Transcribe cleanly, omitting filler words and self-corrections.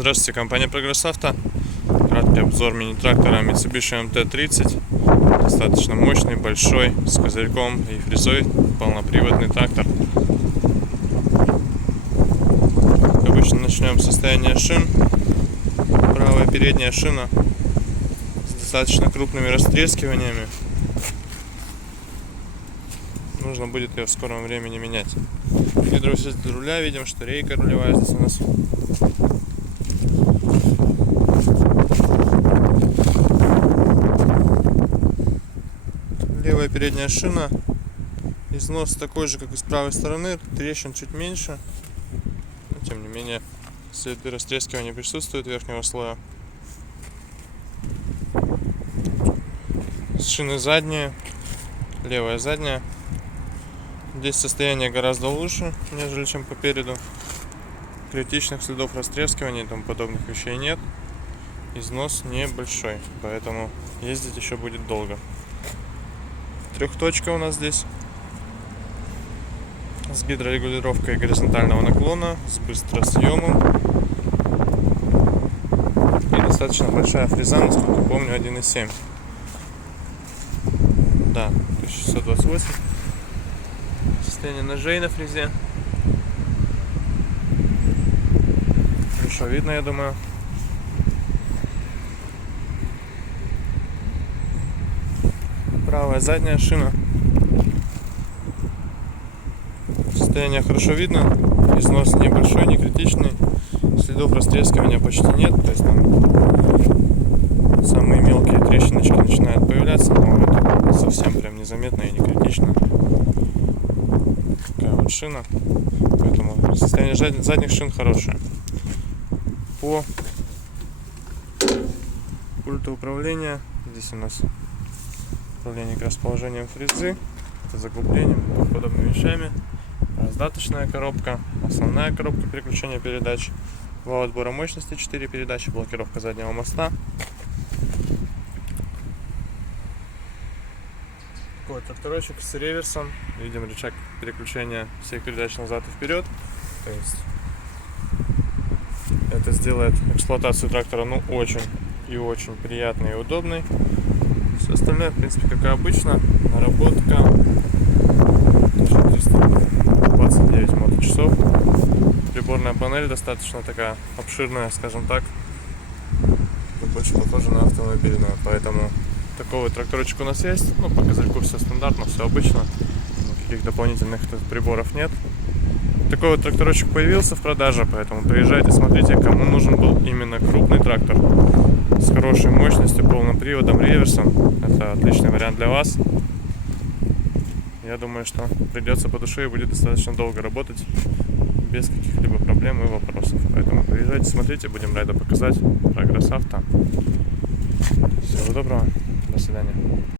Здравствуйте, компания Прогресс Авто. Краткий обзор мини-трактора Mitsubishi MT-30. Достаточно мощный, большой, с козырьком и фрезой. Полноприводный трактор. Как обычно, начнем с состояния шин. Правая передняя шина с достаточно крупными растрескиваниями. Нужно будет ее в скором времени менять. Гидроусилитель руля, видим, что рейка рулевая здесь у нас. Левая передняя шина, износ такой же, как и с правой стороны, трещин чуть меньше, но тем не менее следы растрескивания присутствуют верхнего слоя. Шины задние, левая задняя. Здесь состояние гораздо лучше, нежели чем попереду. Критичных следов растрескивания и тому подобных вещей нет. Износ небольшой, поэтому ездить еще будет долго. Трехточка у нас здесь с гидрорегулировкой горизонтального наклона, с быстросъемом и достаточно большая фреза, насколько помню, 1.7. Да, 1628. Состояние ножей на фрезе. Хорошо видно, я думаю. Правая задняя шина. Состояние хорошо видно. Износ небольшой, не критичный. Следов растрескивания почти нет. То есть там самые мелкие трещиночки начинают появляться, но это совсем прям незаметно и не критично. Такая вот шина. Поэтому состояние задних шин хорошее. По пульту управления здесь у нас управление как раз положением фрезы, это заглублением и подобными вещами. Раздаточная коробка, основная коробка переключения передач, вал отбора мощности, 4 передачи, блокировка заднего моста. Такой тракторочек с реверсом. Видим рычаг переключения всех передач назад и вперед. То есть это сделает эксплуатацию трактора очень и очень приятной и удобной. Все остальное, в принципе, как и обычно. Наработка 1329 моточасов. Приборная панель достаточно такая обширная, скажем так. Больше похожа на автомобильную. Поэтому такой вот тракторочек у нас есть. Ну, по козырьку все стандартно, все обычно. Никаких дополнительных тут приборов нет. Такой вот тракторочек появился в продаже, поэтому приезжайте, смотрите, кому нужен был именно крупный трактор с хорошей мощностью, полным приводом, реверсом. Это отличный вариант для вас. Я думаю, что придется по душе и будет достаточно долго работать без каких-либо проблем и вопросов. Поэтому приезжайте, смотрите, будем рады показать. Прогресс Авто. Всего доброго, до свидания.